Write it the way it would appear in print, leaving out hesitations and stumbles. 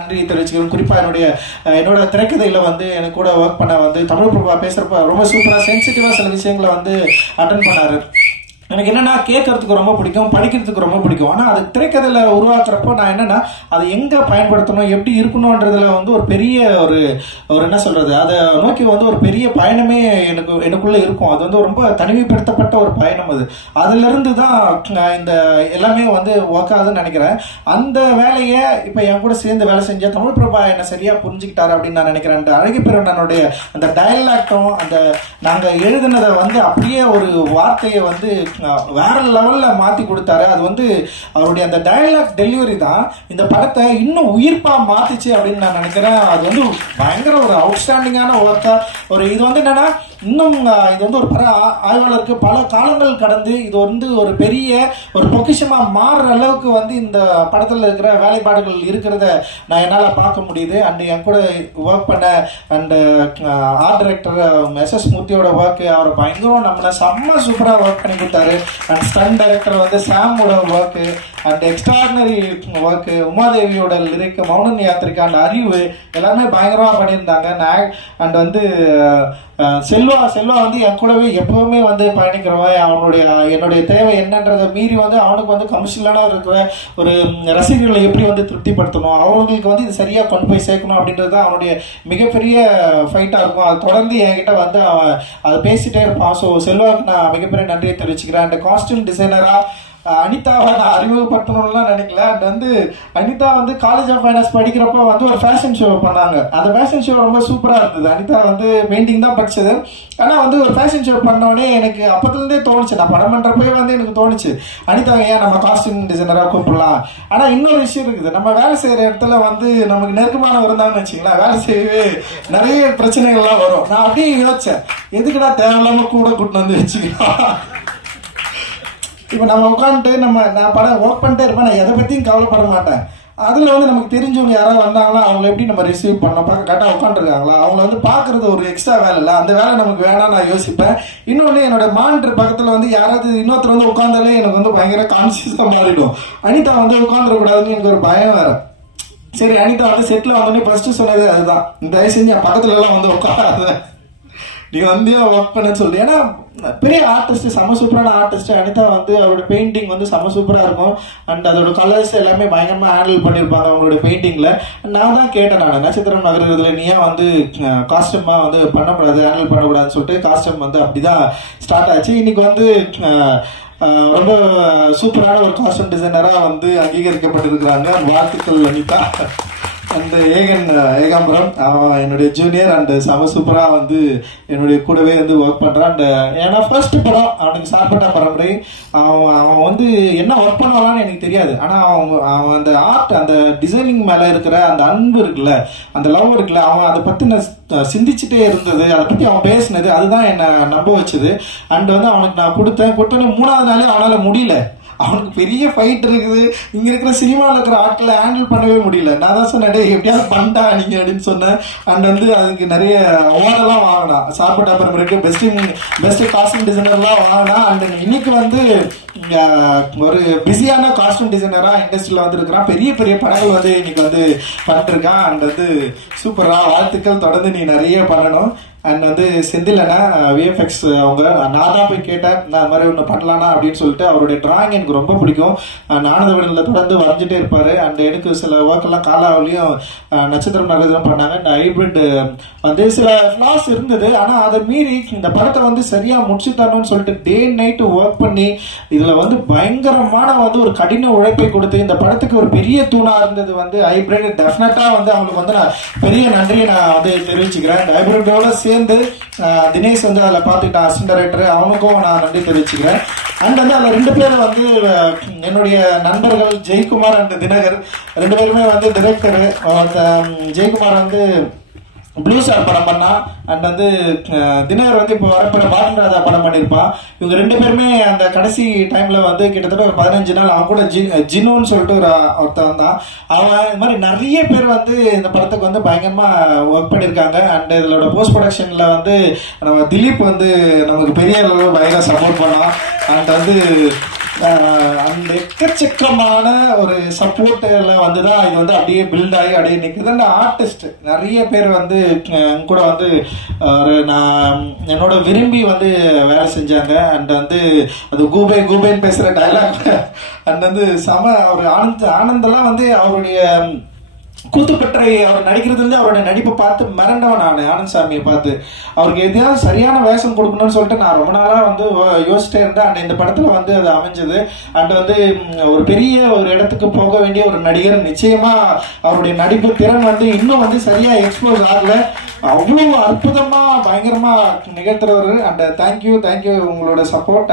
நன்றி தெரிவிச்சுக்கிறேன். குறிப்பாக என்னோட திரைக்கதையில் வந்து எனக்கு கூட ஒர்க் பண்ண வந்து தமிழ் பிரபா பேசுகிறப்ப ரொம்ப சூப்பராக சென்சிட்டிவாக சில விஷயங்களை வந்து அட்டன் பண்ணார். எனக்கு என்னன்னா கேட்கறதுக்கு ரொம்ப பிடிக்கும், படிக்கிறதுக்கு ரொம்ப பிடிக்கும். ஆனால் அது திரைக்கதையில் உருவாக்குறப்போ நான் என்னன்னா அதை எங்கே பயன்படுத்தணும், எப்படி இருக்கணும்ன்றதுல வந்து ஒரு பெரிய ஒரு என்ன சொல்றது, அதை நோக்கி வந்து ஒரு பெரிய பயணமே எனக்குள்ள இருக்கும். அது வந்து ரொம்ப தனிமைப்படுத்தப்பட்ட ஒரு பயணம். அதுலேருந்து தான் இந்த எல்லாமே வந்து ஒர்க் ஆகுதுன்னு நினைக்கிறேன். அந்த வேலையை இப்போ என் கூட சேர்ந்து வேலை செஞ்ச தமிழ் பிரபா என்ன சரியா புரிஞ்சுக்கிட்டாரு அப்படின்னு நான் நினைக்கிறேன். அழகிப்பிரவனுடைய அந்த டயலாக்டும் அந்த நாங்கள் எழுதுனதை வந்து அப்படியே ஒரு வார்த்தையை வந்து வேற லெவல்ல மாத்தி கொடுத்தாரு. அது வந்து அவருடைய அந்த டயலாக் டெலிவரி தான் இந்த படத்தை இன்னும் உயிர்ப்பா மாத்திச்சு அப்படின்னு நான் நினைக்கிறேன். அது வந்து பயங்கர ஒரு அவுட்ஸ்டாண்டிங்கான ஒர்க்கா இது வந்து என்னன்னா இன்னும் இது வந்து ஒரு ஆய்வாளருக்கு பல காலங்கள் கடந்து இது வந்து ஒரு பெரிய ஒரு பொக்கிஷமா மாறுற அளவுக்கு வந்து இந்த படத்துல இருக்கிற வேலைப்பாடுகள் இருக்கிறத நான் என்னால பார்க்க முடியுது. அண்ட் என் கூட ஒர்க் பண்ண அண்ட் ஆர்ட் டைரக்டர் எஸ் மூர்த்தியோட ஒர்க், அவர் பயங்கரம் நம்மள செம்ம சூப்பரா ஒர்க் பண்ணி கொடுத்தாரு. அண்ட் ஸ்டன் டைரக்டர் வந்து சாமோட ஒர்க் அண்ட் எக்ஸ்ட்ராடினரி ஒர்க், உமாதேவியோட லிரிக், மௌன யாத்திரிக்கா அண்ட் அறிவு எல்லாமே பயங்கரமா பண்ணியிருந்தாங்க. அண்ட் வந்து செல்வா வந்து என் கூடவே எப்பவுமே வந்து பயணிக்கிறவன். என்னுடைய தேவை என்னன்றதை மீறி வந்து அவனுக்கு வந்து கமர்ஷியலான இருக்கிற ஒரு ரசிகர்களை எப்படி வந்து திருப்திப்படுத்தணும், அவங்களுக்கு வந்து இது சரியா கொண்டு போய் சேர்க்கணும் அப்படின்றது தான் அவனுடைய மிகப்பெரிய ஃபைட்டா இருக்கும். அது தொடர்ந்து என்கிட்ட வந்து அவன் அதை பேசிட்டே இருப்பான். ஸோ செல்வாவுக்கு நான் மிகப்பெரிய நன்றியை தெரிவிச்சுக்கிறேன். அண்ட் காஸ்டியூம் டிசைனரா அனிதாவை நான் அறிமுகப்படுத்தணும்லாம் நினைக்கல. அண்ட் வந்து அனிதா வந்து காலேஜ் ஆஃப் ஃபைனான்ஸ் படிக்கிறப்ப வந்து ஒரு ஃபேஷன் ஷோ பண்ணாங்க. அந்த ஃபேஷன் ஷோ ரொம்ப சூப்பரா இருந்தது. அனிதா வந்து பெயிண்டிங் தான் படிச்சது, ஆனா வந்து ஒரு ஃபேஷன் ஷோ பண்ணோடனே எனக்கு அப்பத்துல இருந்தே தோணுச்சு, நான் படம் பண்றப்பே வந்து எனக்கு தோணுச்சு அனிதா ஏன் நம்ம காஸ்டியூம் டிசைனரா கூப்பிடலாம். ஆனா இன்னொரு விஷயம் இருக்குது, நம்ம வேலை செய்யற இடத்துல வந்து நமக்கு நெருக்கமானவர் இருந்தாங்கன்னு வச்சுக்கலாம், வேலை செய்யவே நிறைய பிரச்சனைகள்லாம் வரும். நான் அப்படியே யோசிச்சேன், எதுக்குடா தேவையில்லாம கூட கூட்டிட்டு வந்து வச்சுக்கலாம். இப்ப நம்ம உட்காந்துட்டு நான் படம் ஒர்க் பண்ணிட்டே இருப்பேன், நான் எதை பத்தியும் கவலைப்பட மாட்டேன். அதுல வந்து நமக்கு தெரிஞ்சவங்க யாராவது வந்தாங்களா அவங்களை எப்படி நம்ம ரிசீவ் பண்ண பார்க்க கரெக்டா உட்காந்துருக்காங்களா, அவங்களை வந்து பாக்குறது ஒரு எக்ஸ்ட்ரா வேலை இல்லை, அந்த வேலை நமக்கு வேணாம் நான் யோசிப்பேன். இன்னொன்னு என்னோட மானிட்டர் பக்கத்துல வந்து யாராவது இன்னொருத்தர் வந்து உட்காந்தாலே எனக்கு வந்து பயங்கர கான்சியஸா மாறிடும். அனிதா வந்து உட்காந்துடக்கூடாதுன்னு எனக்கு ஒரு பயம் வேற. சரி, அனிதா வந்து செட்ல வந்தோடனே ஃபர்ஸ்ட் சொன்னது அதுதான், தயவு செஞ்சு என் பக்கத்துல எல்லாம் வந்து உட்காராத, நீ வந்து ஒர்க் பண்ணு சொல்லி. ஏன்னா பெரிய ஆர்டிஸ்ட், செம சூப்பரான ஆர்டிஸ்ட் அனிதா வந்து அவரோட பெயிண்டிங் வந்து செம சூப்பரா இருக்கும். அண்ட் அதோட கலர்ஸ் எல்லாமே பயங்கரமா ஹேண்டில் பண்ணிருப்பாங்க அவங்களோட பெயிண்டிங்ல. நான் தான் கேட்டேன், நான் நட்சத்திரம் நகரத்துல நீ ஏன் வந்து காஸ்டியூமா வந்து பண்ணக்கூடாது, ஹேண்டில் பண்ணக்கூடாதுன்னு சொல்லிட்டு காஸ்டியூம் வந்து அப்படிதான் ஸ்டார்ட் ஆச்சு. இன்னைக்கு வந்து ரொம்ப சூப்பரான ஒரு காஸ்டியூம் டிசைனரா வந்து அங்கீகரிக்கப்பட்டிருக்கிறாங்க. வாழ்த்துக்கள் அனிதா. அந்த ஏகாம்பரம் அவன் என்னுடைய ஜூனியர் அண்ட் செம சூப்பரா வந்து என்னுடைய கூடவே வந்து ஒர்க் பண்றான். ஏன்னா ஃபர்ஸ்ட் படம் அவனுக்கு சார்பட்ட பரம்பரை, அவன் வந்து என்ன ஒர்க் பண்ணலாம்னு எனக்கு தெரியாது. ஆனா அவன் அந்த ஆர்ட், அந்த டிசைனிங் மேல இருக்கிற அந்த அன்பு இருக்குல்ல, அந்த லவ் இருக்குல்ல, அவன் அதை பத்தி சிந்திச்சுட்டே இருந்தது, அதை பத்தி அவன் பேசினது, அதுதான் என்ன நம்ப வச்சது. அண்ட் வந்து அவனுக்கு நான் கொடுத்தேன். 3ஆவது நாளே அவனால முடியல, அவனுக்கு பெரிய ஃபைட் இருக்குது, இங்க இருக்கிற சினிமாவில் இருக்கிற ஆட்களை ஹேண்டில் பண்ணவே முடியல. நான் தான் சொன்னேன், எப்படியாவது பண்ணா நீங்க அப்படின்னு சொன்னேன். அண்ட் வந்து அதுக்கு நிறைய அவார்டெல்லாம் வாங்கினா, சாப்பிட்ட அப்புறம் இருக்கு பெஸ்ட் காஸ்டியூம் டிசைனர்லாம் வாங்கினா. அண்ட் இன்னைக்கு வந்து ஒரு பிஸியான காஸ்டியூம் டிசைனரா இண்டஸ்ட்ரியில வந்து இருக்கிறான். பெரிய பெரிய படங்கள் வந்து இன்னைக்கு வந்து பண்ணிட்டு இருக்கான். அண்ட் வந்து சூப்பரா, வாழ்த்துக்கள், தொடர்ந்து நீ நிறைய பண்ணணும். அண்ட் வந்து செந்திலனா விஎஃப்எக்ஸ் அவங்க, நான் தான் போய் கேட்டேன் நான் அது மாதிரி ஒன்று பண்ணலானா அப்படின்னு சொல்லிட்டு. அவருடைய டிராயிங் எனக்கு ரொம்ப பிடிக்கும். ஆனந்த விடல தொடர்ந்து வரைஞ்சிட்டே இருப்பாரு. அண்ட் எனக்கு சில ஒர்க் எல்லாம் காலாவிலையும் நட்சத்திரம் நகரம் பண்ணாங்க. இந்த ஹைபிரிட் வந்து சில ஃபிளாஸ் இருந்தது, ஆனா அதை மீறி இந்த படத்தை வந்து சரியா முடிச்சு தரணும்னு சொல்லிட்டு டே நைட் ஒர்க் பண்ணி இதுல வந்து பயங்கரமான வந்து ஒரு கடின உழைப்பை கொடுத்து இந்த படத்துக்கு ஒரு பெரிய தூணா இருந்தது வந்து ஹைபிரிட். டெஃபினட்டா வந்து அவங்களுக்கு வந்து நான் பெரிய நன்றியை நான் வந்து தெரிவிச்சுக்கிறேன். ஹைபிரிட்டோட சேர்ந்து தினேஷ் வந்து அதில் பார்த்துக்கிட்ட அசிஸ்டன்ட் டைரக்டர், அவனுக்கும் நான் நன்றி தெரிவிச்சுக்கிறேன். அண்ட் வந்து அதில் 2 பேரும் வந்து என்னுடைய நண்பர்கள் ஜெயக்குமார் அண்ட் தினகர், 2 பேருமே வந்து டிரெக்டர். ஜெயக்குமார் வந்து ப்ளூ ஸ்டார் படம் பண்ணா, அண்ட் வந்து தினகர் வந்து இப்போ வரப்போற பாட்டன் ராஜா படம் பண்ணியிருப்பான். இவங்க 2 பேருமே அந்த கடைசி டைம்ல வந்து கிட்டத்தட்ட ஒரு 15 நாள் அவன் கூட ஜினோன்னு சொல்லிட்டு ஒருத்தன் வந்தான். அவன் இது மாதிரி நிறைய பேர் வந்து இந்த படத்துக்கு வந்து பயங்கரமா ஒர்க் பண்ணியிருக்காங்க. அண்ட் இதோட போஸ்ட் ப்ரொடக்ஷன்ல வந்து நம்ம திலீப் வந்து நமக்கு பெரிய அளவு பயங்கர சப்போர்ட் பண்ணான். அண்ட் வந்து அந்த எக்கச்சக்கமான ஒரு சப்போர்ட்ல வந்துதான் இது வந்து அப்படியே பில்ட் ஆகி அப்படியே நிற்குது. அந்த ஆர்டிஸ்ட் நிறைய பேர் வந்து கூட வந்து நான் என்னோட விரும்பி வந்து வேலை செஞ்சாங்க. அண்ட் வந்து அது கூபே கூபேன்னு பேசுற டைலாக் அண்ட் வந்து செம ஒரு ஆனந்தெல்லாம் வந்து அவருடைய கூத்துப்பற்றை அவர் நடிக்கிறது வந்து அவருடைய நடிப்பை பார்த்து மிரண்டவன் நான் ஆனந்த் சாமியை பார்த்து. அவருக்கு எதையாவது சரியான வேஷம் கொடுக்கணும்னு சொல்லிட்டு நான் ரொம்ப நாளாக வந்து யோசிச்சிட்டே இருந்தேன். அண்ட் இந்த படத்தில் வந்து அது அமைஞ்சது. அண்ட் வந்து ஒரு பெரிய ஒரு இடத்துக்கு போக வேண்டிய ஒரு நடிகர். நிச்சயமா அவருடைய நடிப்பு திறன் வந்து இன்னும் வந்து சரியா எக்ஸ்போஸ் ஆகல. அவ்வளவு அற்புதமா பயங்கரமா நிகழ்த்துறவர். அண்ட் தேங்க்யூ உங்களோட சப்போர்ட்.